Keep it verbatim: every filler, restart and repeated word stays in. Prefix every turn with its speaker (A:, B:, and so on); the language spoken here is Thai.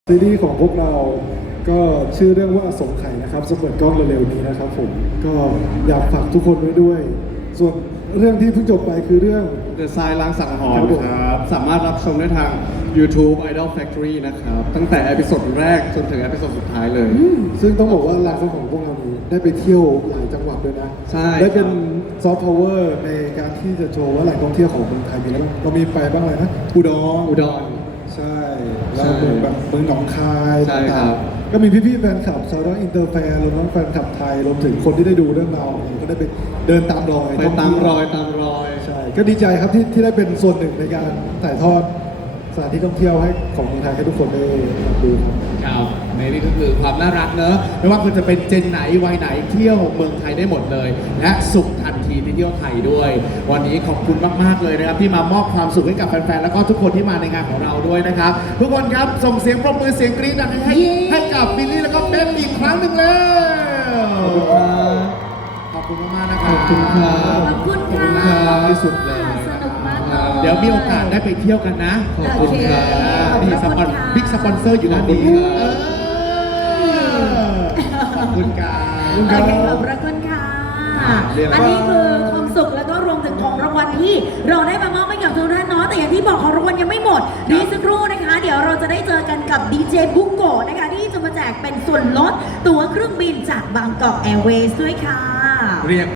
A: ซีรีส์ของพวกเราก็ชื่อเรื่องว่าสงไข่นะครับจะเปิดกล้องเร็วๆนี้นะครับผมก็อยากฝากทุกคนไว้ด้วย ส่วนเรื่องที่เพิ่งจบไปคือเรื่อง
B: The Sign ล้างสังหร
A: ครับ
B: ณ์
A: ผม
B: ครับ สามารถรับชมได้ทาง YouTube Idol Factory นะครับ ตั้งแต่เอพิโซดแรกจนถึงเอพิโซดสุดท้ายเลย
A: ซึ่งต้องบอกว่าลายของพวกเรานี้ได้ไปเที่ยวหลายจังหวัดด้วยนะ
B: ใช่
A: ได้เป็น
B: ครับ
A: ซอฟต์พาวเวอร์ในการที่จะโชว์ว่าแหล่งท่องเที่ยวของเมืองไทยมีอะไรบ้างเรามีไปบ้างเลยนะอุดร
B: อุดร
A: ใช่เราเมืองแบบเมืองหนองคาย
B: ใช่ครั
A: ต่าง
B: บ
A: ๆก็มีพี่ๆแฟนคลับชาวอินเตอร์แฟนรวมทั้งแฟนคลับไทยรวมถึงคนที่ได้ดูเรื่องราวก็ได้ไปเดินตามรอย
B: ไปตามรอยตามรอย
A: ใช่ก็ดีใจครับที่ที่ได้เป็นส่วนหนึ่งในการถ่ายทอดสถานที่ท่องเที่ยวให้ของเมืองไทยให้ทุกคนได้ดูครับ
C: ครับนี่ก็คือความน่ารักเนอะไม่ว่าคุณจะเป็นเจนไหนวัยไหนเที่ยวเมืองไทยได้หมดเลย และสุขทันทีที่เที่ยวไทยด้วย วันนี้ขอบคุณมากๆเลยนะครับที่มามอบความสุขให้กับแฟนๆแล้วก็ทุกคนที่มาในงานของเราด้วยนะครับทุกคนครับส่งเสียงปรบมือเสียงกรี๊ดดังให้ให้กับบิลลี่แล้วก็เบมอีกครั้งหนึ่งเลยขอบคุณมากๆนะครับ
B: ขอบคุณครับ
D: ขอบคุณค่ะ
C: ขอบคุณครับที่สุดเลย
D: สนุกมากเลย
C: เดี๋ยวมีโอกาสได้ไปเที่ยวกันนะ
D: ขอบคุณค่ะ
C: นี่สปอนบิ๊กสปอนเซอร์อยู่ด้านนี้
B: ขอบคุณครับ
C: เออขอบคุณครับ
D: โอเคขอบพระคุณค่ะ
C: เรียกว่า
D: อันนี้คือความสุขแล้วก็รวมถึงของรางวัลที่เราได้มามอบให้กับทุกท่านเนาะแต่อย่างที่บอกของรางวัลยังไม่หมดดีสักครู่นะคะ เดี๋ยวเราจะได้เจอกันกับดีเจบุกโกะนะคะที่จะมาแจกเป็นส่วนลดตั๋วเครื่องบินจากบางกอกแอร์เวย์ด้วยค่ะ
C: เรียก